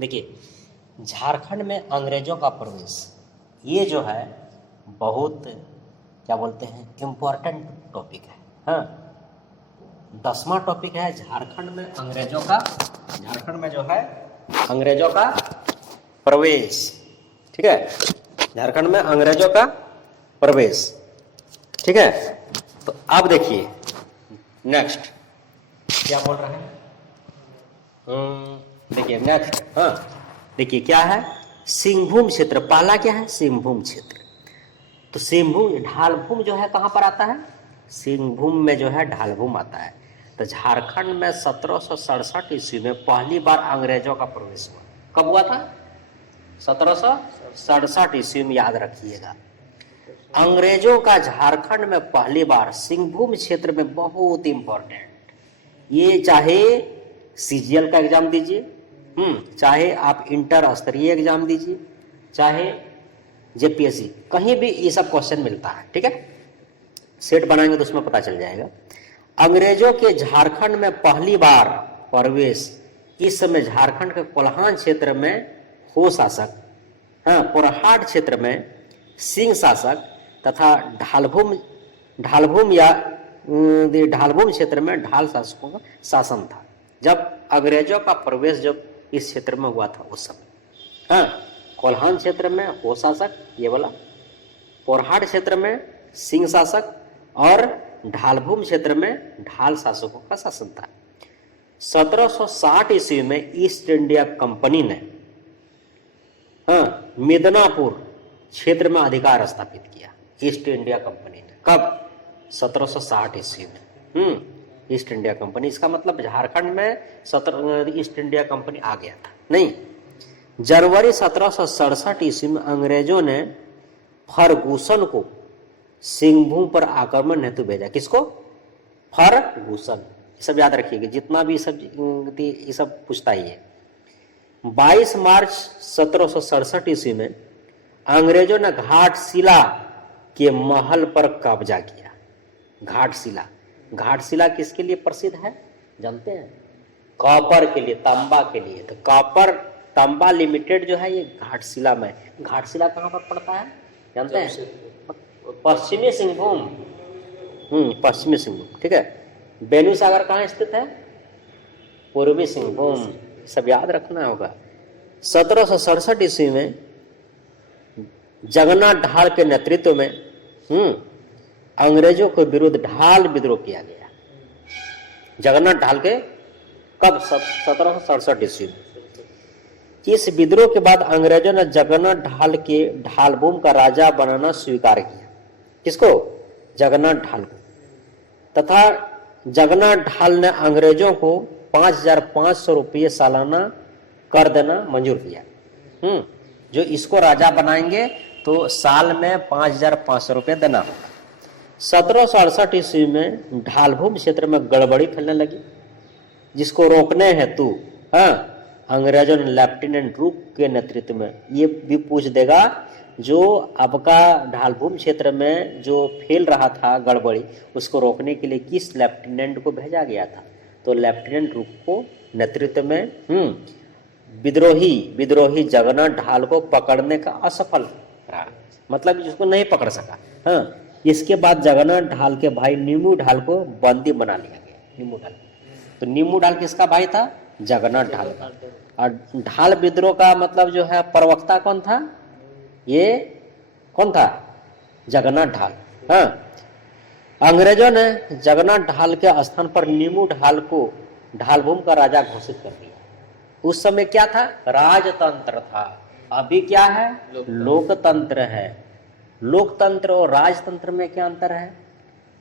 देखिए, झारखंड में अंग्रेजों का प्रवेश, ये जो है बहुत क्या बोलते हैं इम्पोर्टेंट टॉपिक है। हाँ, 10वां टॉपिक है झारखंड में जो है अंग्रेजों का प्रवेश। ठीक है, झारखंड में अंग्रेजों का प्रवेश। ठीक है, तो अब देखिए नेक्स्ट क्या बोल रहे हैं। देखिए नेक्स्ट, हाँ देखिए क्या है, सिंहभूम क्षेत्र। पहला क्या है, सिंहभूम क्षेत्र। तो सिंहभूम, ढालभूम जो है कहाँ पर आता है, सिंहभूम में जो है ढालभूम आता है। तो झारखंड में 1767 ईस्वी में पहली बार अंग्रेजों का प्रवेश हुआ। कब हुआ था, 1767 ईस्वी में, याद रखिएगा। अंग्रेजों का झारखंड में पहली बार, सिंहभूम क्षेत्र में, बहुत इंपॉर्टेंट। ये चाहे सीजीएल का एग्जाम दीजिए, चाहे आप इंटर स्तरीय एग्जाम दीजिए, चाहे जेपीएससी, कहीं भी ये सब क्वेश्चन मिलता है। ठीक है, सेट बनाएंगे तो उसमें पता चल जाएगा। अंग्रेजों के झारखंड में पहली बार प्रवेश, इस समय झारखंड के कोल्हान क्षेत्र में हो शासक, हाँ पोरहाट क्षेत्र में सिंह शासक तथा ढालभूम क्षेत्र में ढाल शासकों का शासन था। जब अंग्रेजों का प्रवेश जब इस क्षेत्र में हुआ था उस समय, हाँ कोल्हान क्षेत्र में हो शासक ये वाला, पोरहाट क्षेत्र में सिंह शासक और ढालभूम क्षेत्र में ढाल शासकों का शासन था। 1760 ईस्वी में ईस्ट इंडिया कंपनी ने मिदनापुर क्षेत्र में अधिकार स्थापित किया। ईस्ट इंडिया कंपनी ने कब, 1760 ईस्वी में। ईस्ट इंडिया कंपनी, इसका मतलब झारखंड में ईस्ट इंडिया कंपनी आ गया था नहीं। जनवरी 1767 ईस्वी में अंग्रेजों ने फर्गूसन को सिंहभूम पर आक्रमण हेतु भेजा। किसको, फर्गूसन। सब याद रखिएगा, जितना भी ये सब पूछता ही है। 22 मार्च 1767 ईस्वी में अंग्रेजों ने घाटशिला के महल पर कब्जा किया। घाटशिला किसके लिए प्रसिद्ध है जानते हैं, कॉपर के लिए, तांबा के लिए। तो कॉपर तांबा लिमिटेड जो है ये घाटशिला में। घाटशिला कहाँ पर पड़ता है जानते हैं, पश्चिमी सिंहभूम। पश्चिमी सिंहभूम। ठीक है, बेनीसागर कहाँ स्थित है, पूर्वी सिंहभूम। सब याद रखना होगा। 1767 ईस्वी में जगन्नाथ ढाल के नेतृत्व में अंग्रेजों के विरुद्ध ढाल विद्रोह किया गया। जगन्नाथ ढाल के कब, 1767 ईस्वी में। इस विद्रोह के बाद अंग्रेजों ने जगन्नाथ ढाल के ढालभूम का राजा बनाना स्वीकार किया। किसको, जगन्नाथ ढाल को। तथा जगन्नाथ ढाल ने अंग्रेजों को 5500 रुपये सालाना कर देना मंजूर किया। जो इसको राजा बनाएंगे तो साल में 5500 रुपये देना होगा। 1768 ईस्वी में ढालभूम क्षेत्र में गड़बड़ी फैलने लगी, जिसको रोकने हेतु अंग्रेजों ने लेफ्टिनेंट रूक के नेतृत्व में, ये भी पूछ देगा, जो आपका ढालभूम क्षेत्र में जो फैल रहा था गड़बड़ी, उसको रोकने के लिए किस लेफ्टिनेंट को भेजा गया था। तो लेफ्टिनेंट रूक को नेतृत्व में विद्रोही जगन्नाथ ढाल को पकड़ने का असफल रहा, मतलब जिसको नहीं पकड़ सका। इसके बाद जगन्नाथ ढाल के भाई नीमू ढाल को बंदी बना लिया गया। नीमू ढाल, तो नीमू ढाल किसका भाई था, जगन्नाथ ढाल का। और ढाल विद्रोह का मतलब जो है प्रवक्ता कौन था, ये कौन था, जगन्नाथ ढाल। अंग्रेजों ने जगन्नाथ ढाल के स्थान पर नीमू ढाल को ढालभूम का राजा घोषित कर दिया। उस समय क्या था, राजतंत्र था। अभी क्या है, लोकतंत्र है। लोकतंत्र और राजतंत्र में क्या अंतर है,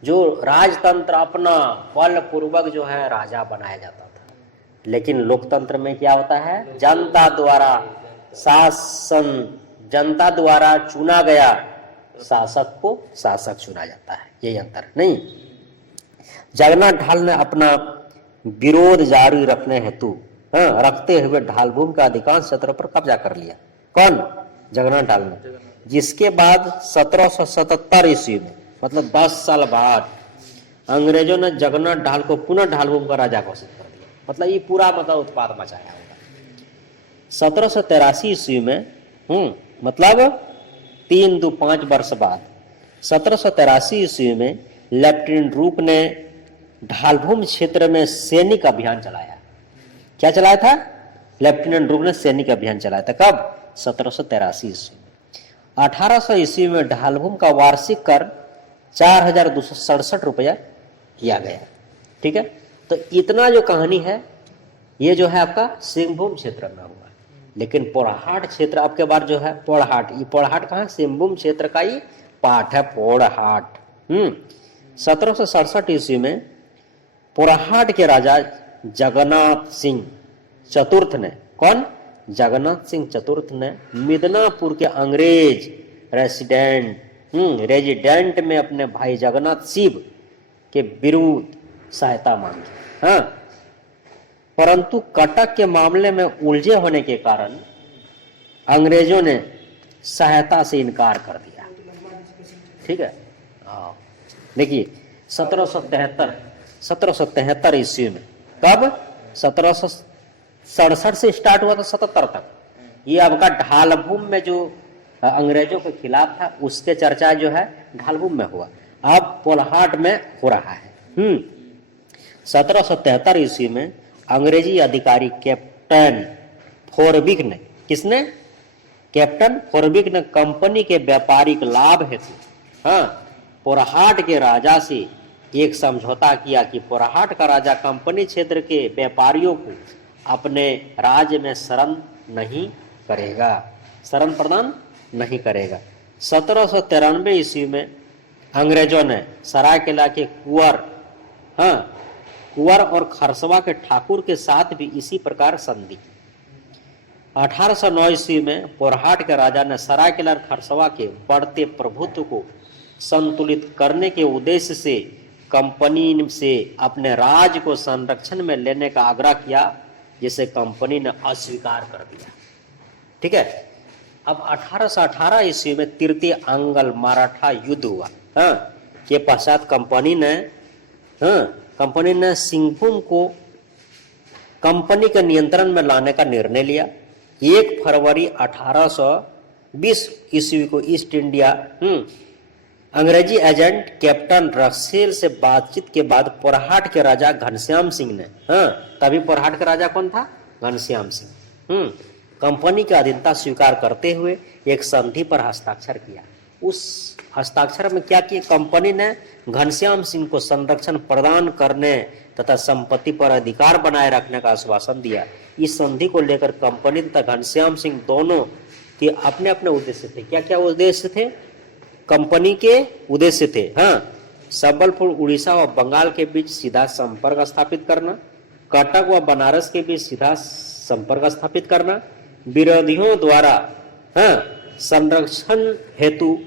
जो राजतंत्र अपना बलपूर्वक जो है राजा बनाया जाता था, लेकिन लोकतंत्र में क्या होता है, जनता द्वारा शासन, जनता द्वारा चुना गया शासक को शासक चुना जाता है। यही अंतर नहीं। जगन्नाथ ढाल ने अपना विरोध जारी रखने हेतु रखते हुए ढालभूम का अधिकांश क्षेत्र पर कब्जा कर लिया। कौन, जगन्नाथ ढाल ने। जिसके बाद 1777 ईस्वी में, मतलब 10 साल बाद, अंग्रेजों ने जगन्नाथ ढाल को पुनः ढालभूम का राजा घोषित कर दिया। मतलब ये पूरा मतलब उत्पाद मचाया होगा। 1783 ईस्वी में मतलब 3-2-5 वर्ष बाद 1783 ईस्वी में लेफ्टिनेंट रूक ने ढालभूमि क्षेत्र में सैनिक अभियान चलाया। क्या चलाया था? लेफ्टिनेंट रूक ने सैनिक अभियान चलाया था। कब? 1783 ईस्वी में। 1800 ईस्वी में ढालभूमि का वार्षिक कर 4267 रुपया किया गया। ठीक है, तो इतना जो कहानी है ये जो है आपका सिंहभूम क्षेत्र में हुआ। लेकिन पोड़हाट क्षेत्र आपके बार जो है पोड़हाट, ये पोड़हाट कहाँ? सिंहभूम क्षेत्र का ही पाठ है पोड़हाट। 1767 ईस्वी में पोड़हाट के राजा जगन्नाथ सिंह चतुर्थ ने, कौन? जगन्नाथ सिंह चतुर्थ ने मिदनापुर के अंग्रेज रेजिडेंट में अपने भाई जगन्नाथ शिव के विरुद्ध सहायता मांगी। हाँ, परंतु कटक के मामले में उलझे होने के कारण अंग्रेजों ने सहायता से इनकार कर दिया। ठीक है, हाँ, देखिए 1773 ईस्वी में, कब? 1767 से स्टार्ट हुआ था 77 तक। ये आपका ढालभूमि में जो अंग्रेजों के खिलाफ था उसके चर्चा जो है ढालभूमि में हुआ, अब पोड़हाट में हो रहा है। 1773 ईस्वी में अंग्रेजी अधिकारी कैप्टन फोरबिक ने, किसने? कैप्टन फोरबिक ने कंपनी के व्यापारिक लाभ हेतु पोड़हाट के राजा से एक समझौता किया कि पोड़हाट का राजा कंपनी क्षेत्र के व्यापारियों को अपने राज्य में शरण नहीं करेगा, शरण प्रदान नहीं करेगा। 1793 ईस्वी में अंग्रेजों ने सरायकेला के कुंवर और खरसवा के ठाकुर के साथ भी इसी प्रकार संधि की। 1809 ईस्वी में पोड़हाट के राजा ने सरायकेला और खरसवा के बढ़ते प्रभुत्व को संतुलित करने के उद्देश्य से कंपनी से अपने राज्य को संरक्षण में लेने का आग्रह किया, जिसे कंपनी ने अस्वीकार कर दिया। ठीक है, अब 1818 ईस्वी में तृतीय आंग्ल मराठा युद्ध हुआ। के पश्चात कंपनी ने सिंहभूम को कंपनी के नियंत्रण में लाने का निर्णय लिया। 1 फरवरी 1820 ईस्वी को ईस्ट इंडिया अंग्रेजी एजेंट कैप्टन रसेल से बातचीत के बाद पोड़हाट के राजा घनश्याम सिंह ने, तभी पोड़हाट का राजा कौन था? घनश्याम सिंह, कंपनी की अधीनता स्वीकार करते हुए एक संधि पर हस्ताक्षर किया। उस हस्ताक्षर में क्या किया? कंपनी ने घनश्याम सिंह को संरक्षण प्रदान करने तथा संपत्ति पर अधिकार बनाए रखने का आश्वासन दिया। इस संधि को लेकर कंपनी तथा घनश्याम सिंह दोनों के अपने अपने उद्देश्य थे। क्या क्या उद्देश्य थे कंपनी के? उद्देश्य थे संबलपुर उड़ीसा व बंगाल के बीच सीधा संपर्क स्थापित करना, कटक व बनारस के बीच सीधा संपर्क स्थापित करना, विरोधियों द्वारा संरक्षण हेतु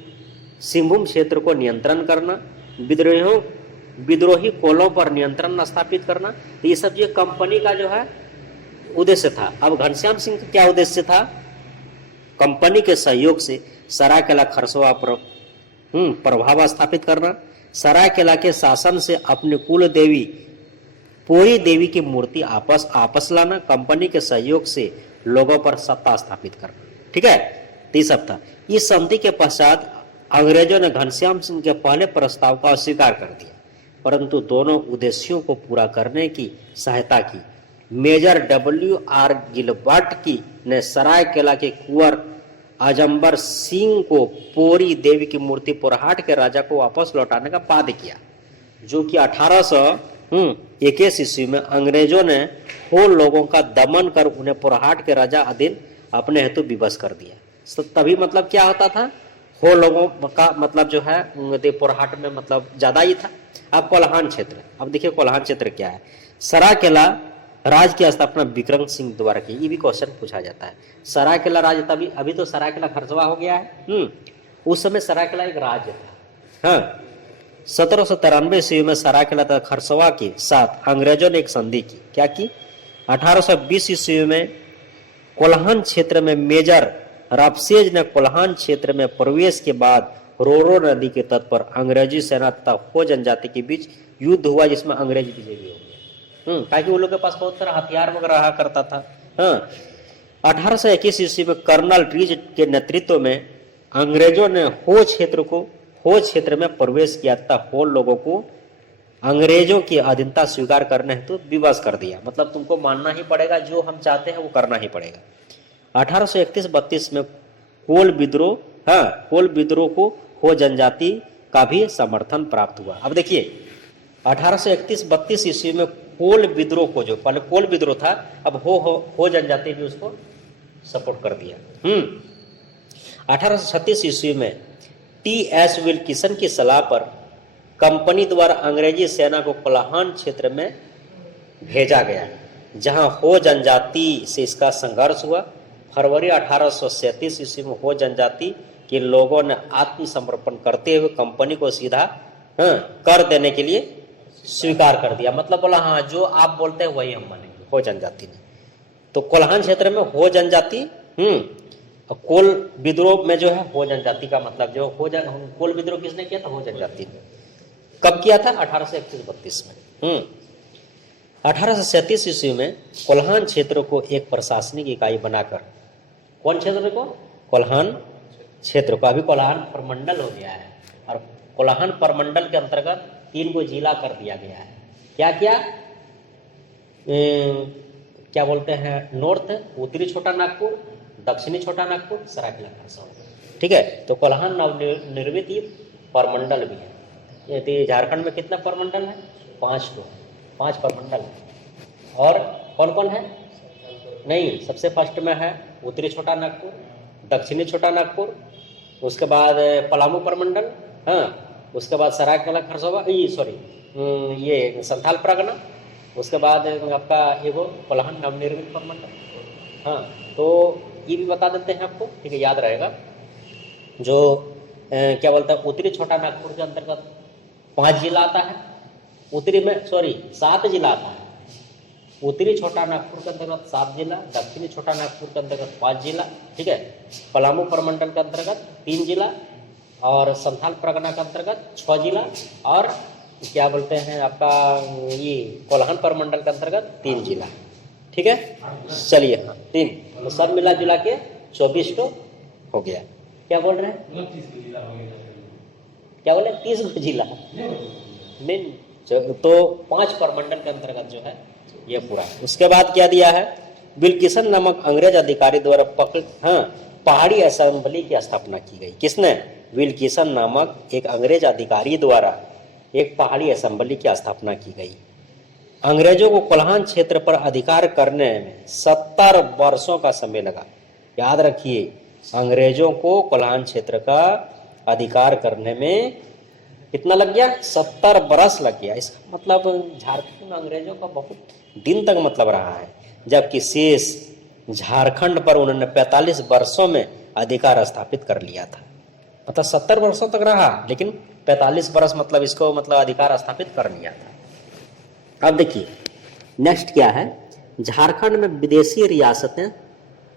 सिंहभूम क्षेत्र को नियंत्रण करना, विद्रोही कोलों पर नियंत्रण स्थापित करना। तो ये सब जो कंपनी का जो है उद्देश्य था। अब घनश्याम सिंह का क्या उद्देश्य था? कंपनी के सहयोग से सरायकेला खरसवा पर प्रभाव स्थापित करना, सरायकेला के शासन से अपने कुल देवी पोरी देवी की मूर्ति आपस लाना, कंपनी के सहयोग से लोगों पर सत्ता स्थापित करना। ठीक है, तो ये सब था। इस संधि के पश्चात अंग्रेजों ने घनश्याम सिंह के पहले प्रस्ताव को अस्वीकार कर दिया, परंतु दोनों उद्देश्यों को पूरा करने की सहायता की। Major W.R. गिलबर्ट ने सरायकेला के कुंवर आजमबर सिंह को पोरी देवी की मूर्ति पोड़हाट के राजा को वापस लौटाने का वादा किया, जो कि 1821 ईस्वी में अंग्रेजों ने हो लोगों का दमन कर उन्हें पोड़हाट के राजा अधीन अपने हेतु विवश कर दिया। तो तभी मतलब क्या होता था? हो लोगों का मतलब जो है पोड़हाट में मतलब ज्यादा ही था। अब कोल्हान क्षेत्र, अब देखिए कोल्हान क्षेत्र क्या है। सरायकेला राज की स्थापना विक्रम सिंह द्वारा की। ये भी क्वेश्चन पूछा जाता है। सरायकेला राज तभी, अभी तो सरायकेला खरसवा हो गया है। उस समय सरायकेला एक राज्य था। 1793 ईस्वी में सरायकेला तथा खरसवा के साथ अंग्रेजों ने एक संधि की। क्या की? 1820 ईस्वी में कोल्हान क्षेत्र में मेजर राफसेज ने कोल्हान क्षेत्र में प्रवेश के बाद रोरो नदी के तट पर अंग्रेजी सेना तथा हो जनजाति के बीच युद्ध हुआ, जिसमें अंग्रेज विजयी हो गए। ताकि वो लोग के पास बहुत सारा हथियार वगैरह रहा करता था। 1821 ईस्वी में कर्नल रीज के नेतृत्व में अंग्रेजों ने हो क्षेत्र में प्रवेश किया तथा हो लोगों को अंग्रेजों की अधीनता स्वीकार करने हेतु विवश कर दिया। मतलब तुमको मानना ही पड़ेगा, जो हम चाहते हैं वो करना ही पड़ेगा। 1831-32 में कोल विद्रोह को हो जनजाति का भी समर्थन प्राप्त हुआ। अब देखिए 1831-32 ईस्वी में कोल विद्रोह को, जो पहले कोल विद्रोह था, अब हो जनजाति भी उसको सपोर्ट कर दिया। 1836 ईस्वी में टी.एस. विल्किसन की सलाह पर कंपनी द्वारा अंग्रेजी सेना को कोल्हान क्षेत्र में भेजा गया, जहां हो जनजाति से इसका संघर्ष हुआ। फरवरी 1837 ईस्वी में हो जनजाति के लोगों ने आत्मसमर्पण करते हुए कंपनी को सीधा कर देने के लिए स्वीकार कर दिया। मतलब बोला हाँ, जो आप बोलते हैं वही हम मानेंगे। हो जनजाति ने तो कोल्हान क्षेत्र में हो जनजाति, कोल विद्रोह में जो है हो जनजाति का मतलब जो कोल विद्रोह किसने किया था? हो जनजाति ने। कब किया था? 1831-32 में। 1837 ईस्वी में कोल्हान क्षेत्र को एक प्रशासनिक इकाई बनाकर, कौन क्षेत्र को? कोल्हान क्षेत्र को। अभी कोल्हान प्रमंडल हो गया है और कोल्हान प्रमंडल के अंतर्गत 3 को जिला कर दिया गया है। क्या क्या? क्या बोलते हैं? नॉर्थ, उत्तरी छोटा नागपुर, दक्षिणी छोटा नागपुर, सरायकेला खरसावां। ठीक है, तो कोल्हान नवनिर्मित ये प्रमंडल भी है। ये झारखंड में कितना प्रमंडल है? 5 प्रमंडल है। और कौन कौन है? नहीं, सबसे फर्स्ट में है उत्तरी छोटा नागपुर, दक्षिणी छोटा नागपुर, उसके बाद पलामू प्रमंडल, उसके बाद सरायकेला खरसावां, ये संथाल परगना, उसके बाद आपका एगो कोल्हान नवनिर्मित प्रमंडल। तो ये भी बता देते हैं आपको, ठीक है, याद रहेगा। जो क्या बोलता है, उत्तरी छोटा नागपुर के अंतर्गत 5 जिला आता है। 7 जिला आता है। उत्तरी छोटा नागपुर के अंतर्गत 7 जिला, दक्षिणी छोटा नागपुर के अंतर्गत 5 जिला, ठीक है। पलामू प्रमंडल के अंतर्गत 3 जिला और संथाल परगना के अंतर्गत 6 जिला और क्या बोलते हैं आपका ये कोल्हान प्रमंडल के अंतर्गत 3 जिला, ठीक है। चलिए, 3 तो सब मिला जुला के 24 को हो गया। क्या बोल रहे हैं? क्या बोले? 30 जिला नहीं, तो 5 प्रमंडल के अंतर्गत जो है ये पूरा। उसके बाद क्या दिया है? विल्किसन नामक अंग्रेज अधिकारी द्वारा पहाड़ी असेंबली की स्थापना की गई। किसने? विल्किसन नामक एक अंग्रेज अधिकारी द्वारा एक पहाड़ी असेंबली की स्थापना की गई। अंग्रेजों को कोल्हान क्षेत्र पर अधिकार करने में 70 वर्षों का समय लगा। याद रखिए, अंग्रेजों को कोल्हान क्षेत्र का अधिकार करने में कितना लग गया? 70 बरस लग गया। इसका मतलब झारखंड में अंग्रेजों का बहुत दिन तक मतलब रहा है, जबकि शेष झारखंड पर उन्होंने 45 वर्षों में अधिकार स्थापित कर लिया था। मतलब 70 वर्षों तक रहा, लेकिन 45 वर्ष मतलब इसको मतलब अधिकार स्थापित कर लिया था। अब देखिए नेक्स्ट क्या है? झारखंड में विदेशी रियासतें,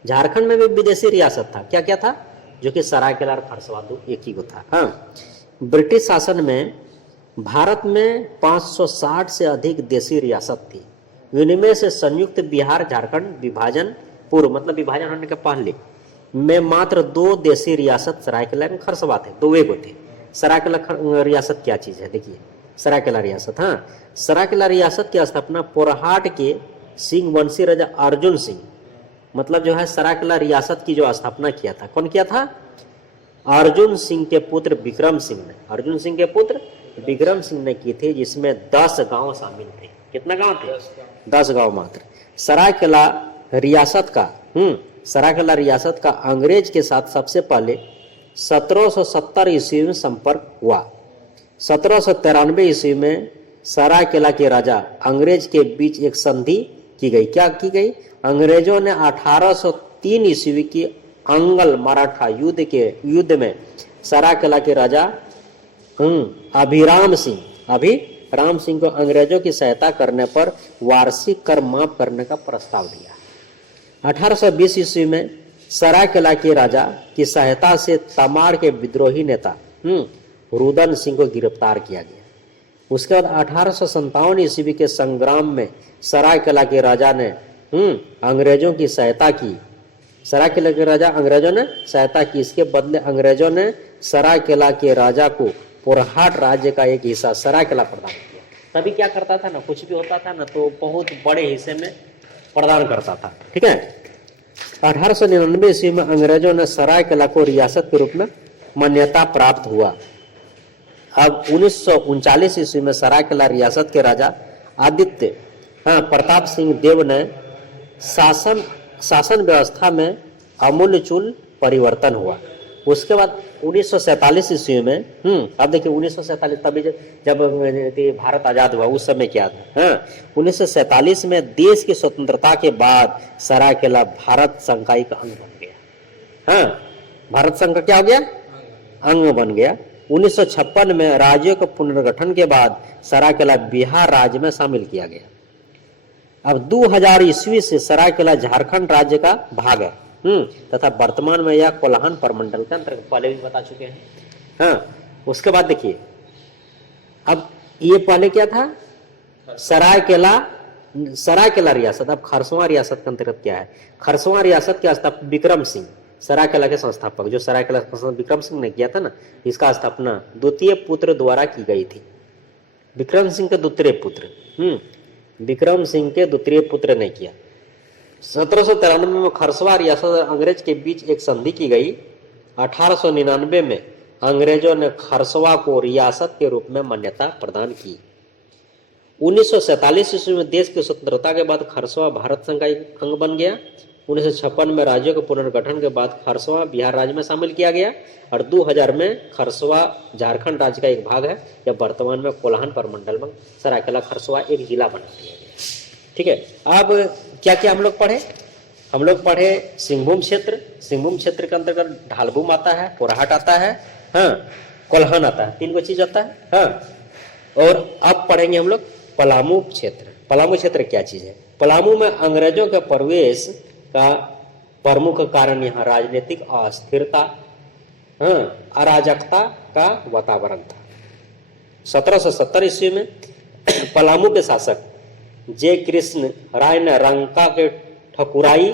झारखंड में भी विदेशी रियासत था। क्या क्या था? जो कि सरायकेला और खरसावां एक ही को था। ब्रिटिश शासन में भारत में 560 से अधिक देशी रियासत थी। इनमें से संयुक्त बिहार झारखंड विभाजन पूर्व, मतलब विभाजन होने के पहले में मात्र 2 देशी रियासत सरायकेला और खरसावां थे। 2 को थे। सरायकेला रियासत क्या चीज है? देखिए, सरायकेला रियासत, सरायकेला रियासत की स्थापना पोरहाट के सिंह वंशी राजा अर्जुन सिंह, मतलब जो है सरायकेला रियासत की जो स्थापना किया था, कौन किया था? अर्जुन सिंह के पुत्र विक्रम सिंह ने। अर्जुन सिंह के पुत्र विक्रम सिंह ने की थी, जिसमें 10 गांव शामिल थे। कितना गांव थे? 10 गांव मात्र। सरायकेला रियासत का अंग्रेज के साथ सबसे पहले 1770 ईस्वी में संपर्क हुआ। 1793 ईस्वी में सरायकेला के राजा अंग्रेज के बीच एक संधि की गई। क्या की गई? अंग्रेजों ने 1803 ईस्वी की अंगल मराठा युद्ध में सरायकेला के राजा अभिराम सिंह को अंग्रेजों की सहायता करने पर वार्षिक कर माफ करने का प्रस्ताव दिया। 1820 ईस्वी में सरायकेला के राजा की सहायता से तमाड़ के विद्रोही नेता रुदन सिंह को गिरफ्तार किया गया। उसके बाद 1857 ईस्वी के संग्राम में सरायकेला के राजा ने अंग्रेजों की सहायता की सरायकेला के राजा अंग्रेजों ने सहायता की। इसके बदले अंग्रेजों ने सरायकेला के राजा को पोरहाट राज्य का एक हिस्सा सरायकेला प्रदान किया। तभी क्या करता था ना, कुछ भी होता था ना तो बहुत बड़े हिस्से में प्रदान करता था। ठीक है। 1899 ईस्वी में अंग्रेजों ने सरायकेला को रियासत के रूप में मान्यता प्राप्त हुआ। अब 1939 ईस्वी में सरायकेला रियासत के राजा आदित्य प्रताप सिंह देव ने शासन व्यवस्था में आमूलचूल परिवर्तन हुआ। उसके बाद 1947 ईस्वी में अब देखिए 1947 तभी जब भारत आजाद हुआ, उस समय क्या था। 1947 में देश की स्वतंत्रता के बाद सरायकेला भारत संघ का एक अंग बन गया। भारत संघ का क्या हो गया, अंग बन गया। 1956 में राज्यों के पुनर्गठन के बाद सरायकेला बिहार राज्य में शामिल किया गया। अब 2000 ईस्वी से सरायकेला झारखंड राज्य का भाग है तथा वर्तमान में यह कोल्हान प्रमंडल के अंतर्गत, पहले भी बता चुके हैं। उसके बाद देखिए, अब ये पहले क्या था, सरायकेला रियासत। अब खरसवां रियासत के अंतर्गत क्या है, खरसवां रियासत के स्थापक विक्रम सिंह, सरायकेला के संस्थापक, जो सरायकेला विक्रम सिंह ने किया था ना, इसका स्थापना द्वितीय पुत्र द्वारा की गई थी। विक्रम सिंह के द्वितीय पुत्र विक्रम सिंह के द्वितीय पुत्र ने किया। 1793 में खरसवां रियासत अंग्रेज के बीच एक संधि की गई। 1899 में अंग्रेजों ने खरसवां को रियासत के रूप में मान्यता प्रदान की। 1947 ईस्वी में देश की स्वतंत्रता के बाद खरसवां भारत संघ का एक अंग बन गया। 1956 में राज्यों के पुनर्गठन के बाद खरसवां बिहार राज्य में शामिल किया गया और 2000 में खरसवां झारखंड राज्य का एक भाग है। जब वर्तमान में कोल्हान प्रमंडल में सरायकेला खरसवां एक जिला बना दिया गया। ठीक है। अब क्या क्या हम लोग पढ़े, हम लोग पढ़े सिंहभूम क्षेत्र। सिंहभूम क्षेत्र के अंतर्गत ढालभूम आता है, पोरहाट आता है, कोल्हान आता है, 3 गो चीज आता है। और अब पढ़ेंगे हम लोग पलामू क्षेत्र। पलामू क्षेत्र क्या चीज है, पलामू में अंग्रेजों के प्रवेश का प्रमुख कारण यहाँ राजनीतिक अस्थिरता, अराजकता का वातावरण था। 1770 ईस्वी में पलामू के शासक जय कृष्ण राय ने रंका के ठकुराई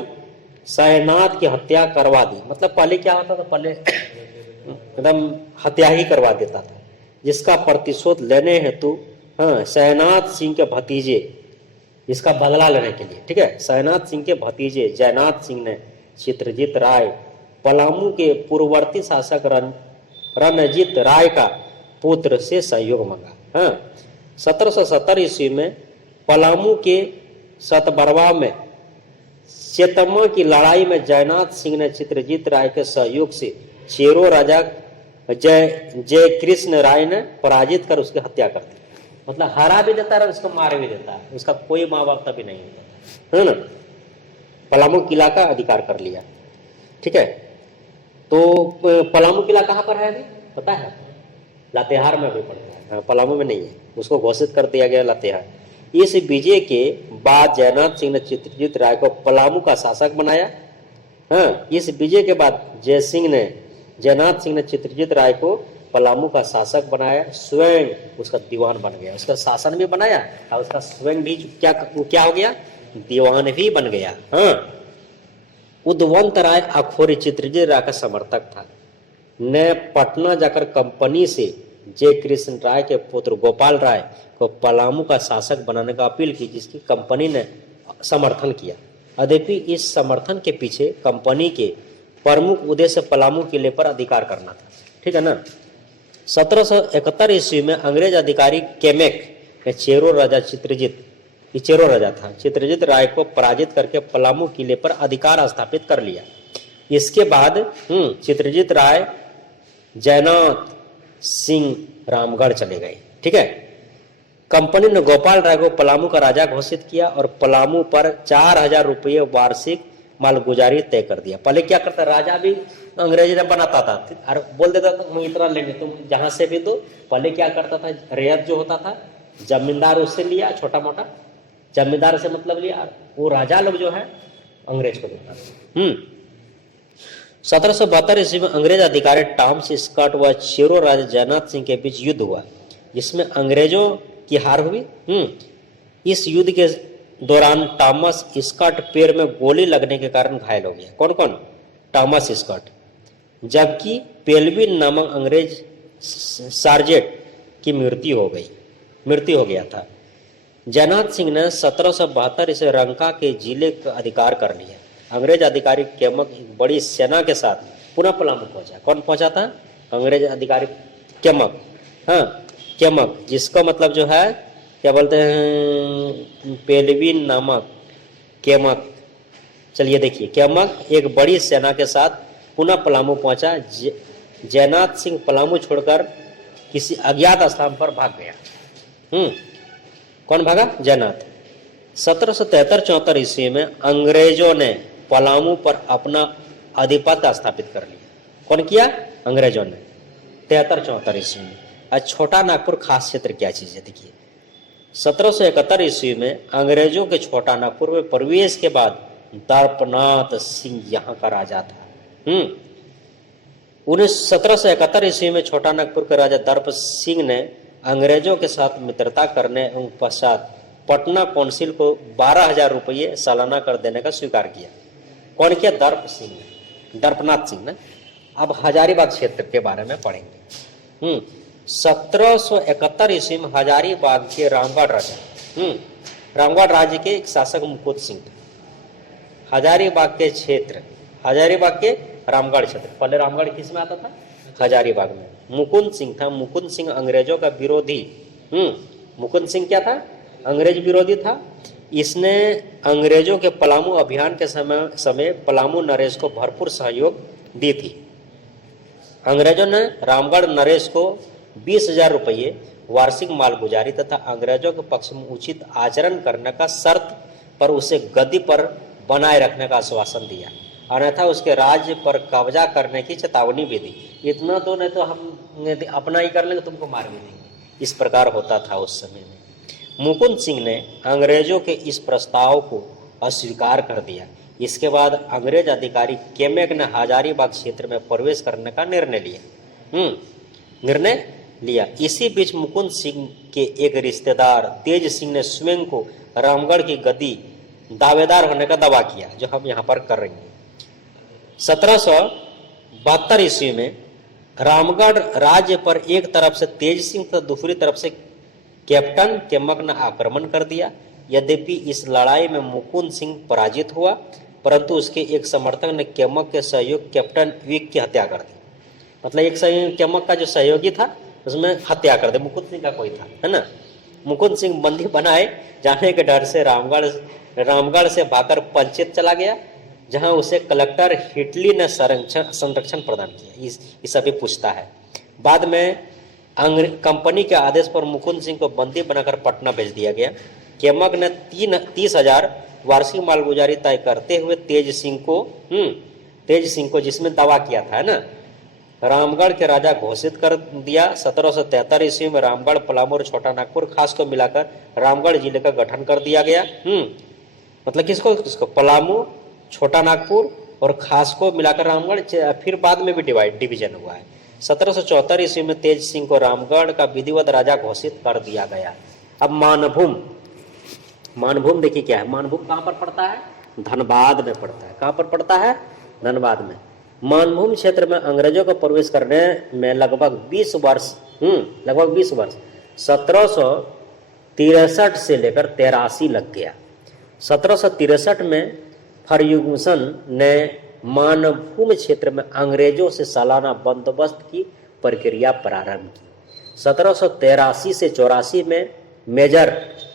सैनाथ की हत्या करवा दी। मतलब पहले क्या होता था, पहले एकदम हत्या ही करवा देता था, जिसका प्रतिशोध लेने हेतु सैनाथ सिंह के भतीजे, इसका बदला लेने के लिए, ठीक है, सैनाथ सिंह के भतीजे जयनाथ सिंह ने चित्रजीत राय पलामू के पूर्ववर्ती शासक रणजीत राय का पुत्र से सहयोग मांगा। 1770 ईस्वी में पलामू के सतबरवा में चेतम्मा की लड़ाई में जयनाथ सिंह ने चित्रजीत राय के सहयोग से चेरो राजा जय कृष्ण राय ने पराजित कर उसकी हत्या कर दी। मतलब हरा भी देता है, उसको मार भी देता है, उसका कोई माँ बाप तभी नहीं होता है ना। पलामू किला का अधिकार कर लिया। ठीक है। तो पलामू किला कहाँ पर है अभी पता है, लातेहार में भी पड़ता है, पलामू में नहीं है, उसको घोषित कर दिया गया लातेहार। इस विजय के बाद जयनाथ सिंह ने चित्रजीत राय को पलामू का शासक बनाया। इस विजय के बाद जयनाथ सिंह ने चित्रजीत राय को पलामू का शासक बनाया, स्वयं उसका दीवान बन गया। उसका शासन भी बनाया और उसका स्वयं भी क्या हो गया, दीवान भी बन गया। उद्वंत राय अखोरी चित्रजीत राय का समर्थक था, ने पटना जाकर कंपनी से जय कृष्ण राय के पुत्र गोपाल राय को पलामू का शासक बनाने का अपील की, जिसकी कंपनी ने समर्थन किया। यद्यपि इस समर्थन के पीछे कंपनी के प्रमुख उद्देश्य पलामू किले पर अधिकार करना था। ठीक है ना। 1771 ईस्वी में अंग्रेज अधिकारी केमेक ने चेरो राजा था, चित्रजीत राय को पराजित करके पलामू किले पर अधिकार स्थापित कर लिया। इसके बाद चित्रजीत राय जयनाथ सिंह रामगढ़ चले गए। ठीक है। कंपनी ने गोपाल राय को पलामू का राजा घोषित किया और पलामू पर 4000 रुपये वार्षिक मालगुजारी तय कर दिया। पहले क्या करता, राजा भी अंग्रेजी ने बनाता था और बोल देता था हम इतना लेंगे, तुम जहां से भी दो। पहले क्या करता था, रियायत जो होता था जमींदार उससे लिया, छोटा मोटा जमींदार से मतलब लिया, वो राजा लोग जो है अंग्रेज को देता था। 1772 ईस्वी में अंग्रेज अधिकारी टॉमस स्कॉट व चेरो राजा जयनाथ सिंह के बीच युद्ध हुआ, जिसमें अंग्रेजों की हार हुई। इस दौरान टॉमस स्कॉट पैर में गोली लगने के कारण घायल हो गया। कौन कौन? Thomas Scott. जबकि पेल्विन नामक अंग्रेज सार्जेंट की मृत्यु हो गया था। जयनाथ सिंह ने 1772 से रंका के जिले का अधिकार कर लिया। अंग्रेज अधिकारी केमक एक बड़ी सेना के साथ पुनः पलामू पहुंचा। कौन पहुंचा था? अंग्रेज अधिकारी केमक। हाँ, केमक, जिसका मतलब जो है क्या बोलते हैं, पेल्विन नामक केमक। चलिए देखिए, केमक एक बड़ी सेना के साथ पुनः पलामू पहुंचा। जयनाथ सिंह पलामू छोड़कर किसी अज्ञात स्थान पर भाग गया। कौन भागा? जयनाथ। 1773-74 ईस्वी में अंग्रेजों ने पलामू पर अपना आधिपत्य स्थापित कर लिया। कौन किया? अंग्रेजों ने। 73-74 ईस्वी में। आज छोटा नागपुर खास क्षेत्र क्या चीज है? देखिए, 1771 ईस्वी में अंग्रेजों के छोटा नागपुर में प्रवेश के बाद दर्पनाथ सिंह यहाँ का राजा था। 1771 ईस्वी में छोटा नागपुर के राजा दर्प सिंह ने अंग्रेजों के साथ मित्रता करने एवं पश्चात पटना काउंसिल को 12,000 रुपये सालाना कर देने का स्वीकार किया। कौन किया? दर्प सिंह ने, दर्पनाथ सिंह ने। अब हजारीबाग क्षेत्र के बारे में पढ़ेंगे। 1771 ईस्वी में हजारीबाग के रामगढ़ राजा, रामगढ़ राज्य के एक शासक मुकुंद सिंह थे। हजारीबाग के क्षेत्र, हजारीबाग के रामगढ़ क्षेत्र, पहले रामगढ़ किस में आता था? हजारीबाग में। मुकुंद सिंह था। मुकुंद सिंह अंग्रेजों का विरोधी। मुकुंद सिंह क्या था? अंग्रेज विरोधी था। इसने अंग्रेजों के पलामू अभियान के समय पलामू नरेश को भरपूर सहयोग दी थी। अंग्रेजों ने रामगढ़ नरेश को 20,000 रुपये वार्षिक मालगुजारी तथा अंग्रेजों के पक्ष में उचित आचरण करने का शर्त पर उसे गद्दी पर बनाए रखने का आश्वासन दिया, अन्यथा उसके राज्य पर कब्जा करने की चेतावनी भी दी। इतना तो नहीं तो हम अपना ही कर लेंगे, तुमको मार भी देंगे। इस प्रकार होता था उस समय में। मुकुंद सिंह ने अंग्रेजों के इस प्रस्ताव को अस्वीकार कर दिया। इसके बाद अंग्रेज अधिकारी केमेक ने हजारीबाग क्षेत्र में प्रवेश करने का निर्णय लिया। इसी बीच मुकुंद सिंह के एक रिश्तेदार तेज सिंह ने स्वयं को रामगढ़ की गद्दी दावेदार होने का दावा किया, जो हम यहाँ पर कर रहे हैं। 1772 ईस्वी में रामगढ़ राज्य पर एक तरफ से तेज सिंह तथा दूसरी तरफ से कैप्टन केमक ने आक्रमण कर दिया। यद्यपि इस लड़ाई में मुकुंद सिंह पराजित हुआ, परंतु उसके एक समर्थक ने केमक के सहयोग कैप्टन विक की हत्या कर दी। मतलब एक केमक का जो सहयोगी था उसमें हत्या कर दी। मुकुंद सिंह का कोई था, है ना। मुकुंद सिंह बंदी बनाए जाने के डर से रामगढ़ से भागकर पंचायत चला गया, जहां उसे कलेक्टर हिटली ने संरक्षण प्रदान किया। इस अभी पूछता है। बाद में कंपनी के आदेश पर मुकुंद सिंह को बंदी बनाकर पटना भेज दिया गया। केमक ने 30,000 वार्षिक मालगुजारी तय करते हुए तेज सिंह को जिसमें दावा किया था, है ना, रामगढ़ के राजा घोषित कर दिया। 1773 ईस्वी में रामगढ़, पलामू और छोटा नागपुर खास को मिलाकर रामगढ़ जिले का गठन कर दिया गया। मतलब किसको? पलामू, छोटा नागपुर और खास को मिलाकर रामगढ़। फिर बाद में भी डिवीजन हुआ है। 1774 ईस्वी में तेज सिंह को रामगढ़ का विधिवत राजा घोषित कर दिया गया। अब मानभूम देखिए क्या है। मानभूम कहाँ पर पड़ता है? धनबाद में पड़ता है। कहाँ पर पड़ता है? धनबाद में। मानभूम क्षेत्र में अंग्रेजों को प्रवेश करने में लगभग 20 वर्ष 1763 से लेकर 83 लग गया। 1763 में फर्ग्यूसन ने मानभूम क्षेत्र में अंग्रेजों से सालाना बंदोबस्त की प्रक्रिया प्रारंभ की। 1783 से 84 में मेजर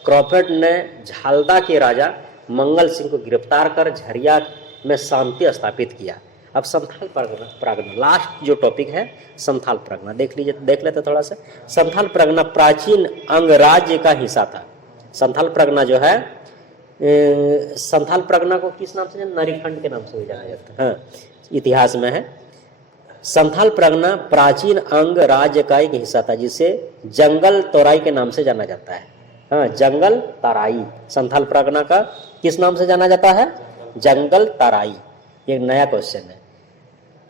क्रॉफर्ड ने झालदा के राजा मंगल सिंह को गिरफ्तार कर झरिया में शांति स्थापित किया। अब संथाल परगना लास्ट जो टॉपिक है, संथाल परगना देख लेते थोड़ा सा। संथाल परगना प्राचीन अंग राज्य का हिस्सा था। संथाल परगना जो है, संथाल परगना को किस नाम से? नरीखंड के नाम से जाना जाता है। हाँ, इतिहास में है। संथाल परगना प्राचीन अंग राज्य का एक हिस्सा था, जिसे जंगल तराई के नाम से जाना जाता है। हाँ, जंगल तराई। संथाल परगना का किस नाम से जाना जाता है? जंगल तराई। एक नया क्वेश्चन है।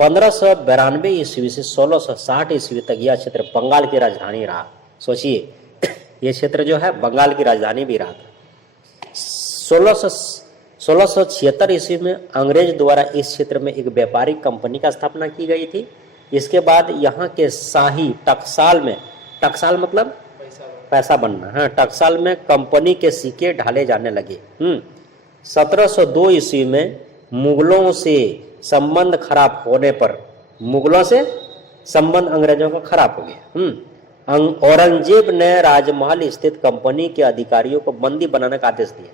1592 ईस्वी से 1660 ईस्वी तक यह क्षेत्र बंगाल की राजधानी रहा। सोचिए, यह क्षेत्र जो है बंगाल की राजधानी भी रहा था। 1676 ईस्वी में अंग्रेज द्वारा इस क्षेत्र में एक व्यापारिक कंपनी का स्थापना की गई थी। इसके बाद यहाँ के शाही टकसाल में, टकसाल मतलब पैसा बनना, हाँ, टकसाल में कंपनी के सिक्के ढाले जाने लगे। 1702 ईस्वी में मुगलों से संबंध खराब होने पर, मुगलों से संबंध अंग्रेजों का खराब हो गया। औरंगजेब ने राजमहल स्थित कंपनी के अधिकारियों को बंदी बनाने का आदेश दिया।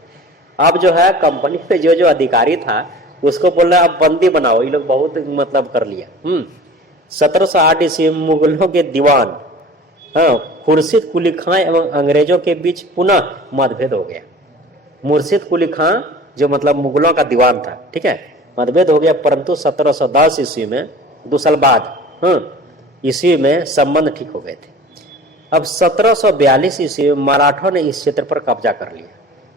अब जो है कंपनी पे जो अधिकारी था उसको बोल रहा अब बंदी बनाओ, ये लोग बहुत मतलब कर लिया। 1708 ईस्वी में मुगलों के दीवान, हाँ, खुर्शीद कुली खां एवं अंग्रेजों के बीच पुनः मतभेद हो गया। मुर्शिद कुली खां जो मतलब मुगलों का दीवान था, ठीक है, मतभेद हो गया, परंतु 1710 ईस्वी में 2 साल बाद ईस्वी में संबंध ठीक हो गए थे। अब 1742 ईस्वी में मराठों ने इस क्षेत्र पर कब्जा कर लिया।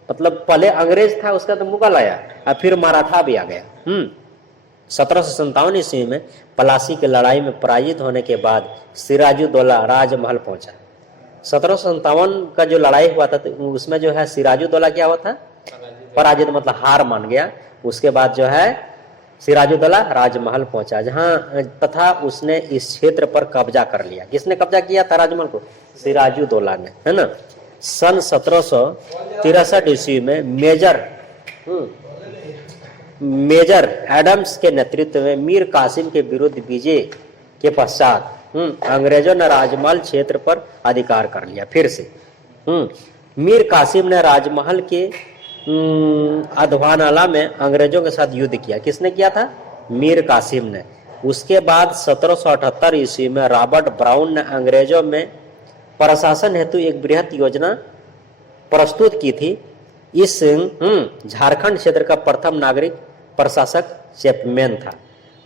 मतलब पहले अंग्रेज था, उसका तो मुगल आया, अब फिर मराठा भी आ गया। 1757 ईस्वी में पलासी की लड़ाई में पराजित होने के बाद सिराजुद्दौला राजमहल पहुंचा। 1757 का जो लड़ाई हुआ था तो उसमें जो है सिराजुद्दौला क्या हुआ था, पराजित मतलब हार मान गया। उसके बाद जो है सिराजुद्दौला राजमहल पहुंचा, जहां तथा उसने इस क्षेत्र पर कब्जा कर लिया। किसने कब्जा किया था राजमहल को? सिराजुद्दौला ने, है ना। सन 1763 ईस्वी में मेजर एडम्स के नेतृत्व में मीर कासिम के विरुद्ध विजय के पश्चात अंग्रेजों ने राजमहल क्षेत्र पर अधिकार कर लिया फिर से। मीर कासिम ने राजमहल के अधवानाला में अंग्रेजों के साथ युद्ध किया। किसने किया था? मीर कासिम ने। उसके बाद 1778 ईस्वी में रॉबर्ट ब्राउन ने अंग्रेजों में प्रशासन हेतु एक बृहद योजना प्रस्तुत की थी। इस झारखंड क्षेत्र का प्रथम नागरिक प्रशासक चैपमैन था।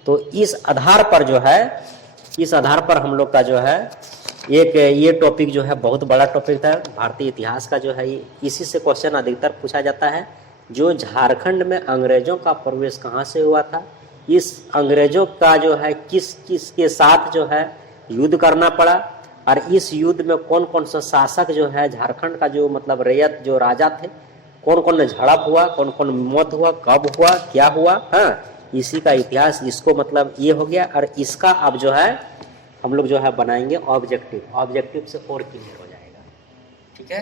तो इस आधार पर जो है, इस आधार पर हम लोग का जो है एक ये टॉपिक जो है बहुत बड़ा टॉपिक था भारतीय इतिहास का, जो है इसी से क्वेश्चन अधिकतर पूछा जाता है। जो झारखंड में अंग्रेजों का प्रवेश कहाँ से हुआ था, इस अंग्रेजों का जो है किस किस के साथ जो है युद्ध करना पड़ा, और इस युद्ध में कौन कौन सा शासक जो है झारखंड का जो मतलब रैयत जो राजा थे, कौन कौन ने झड़प हुआ, कौन कौन मौत हुआ, कब हुआ, क्या हुआ, हाँ, इसी का इतिहास, इसको मतलब ये हो गया। और इसका अब जो है हम लोग जो है बनाएंगे ऑब्जेक्टिव, ऑब्जेक्टिव से और क्लियर हो जाएगा। ठीक है।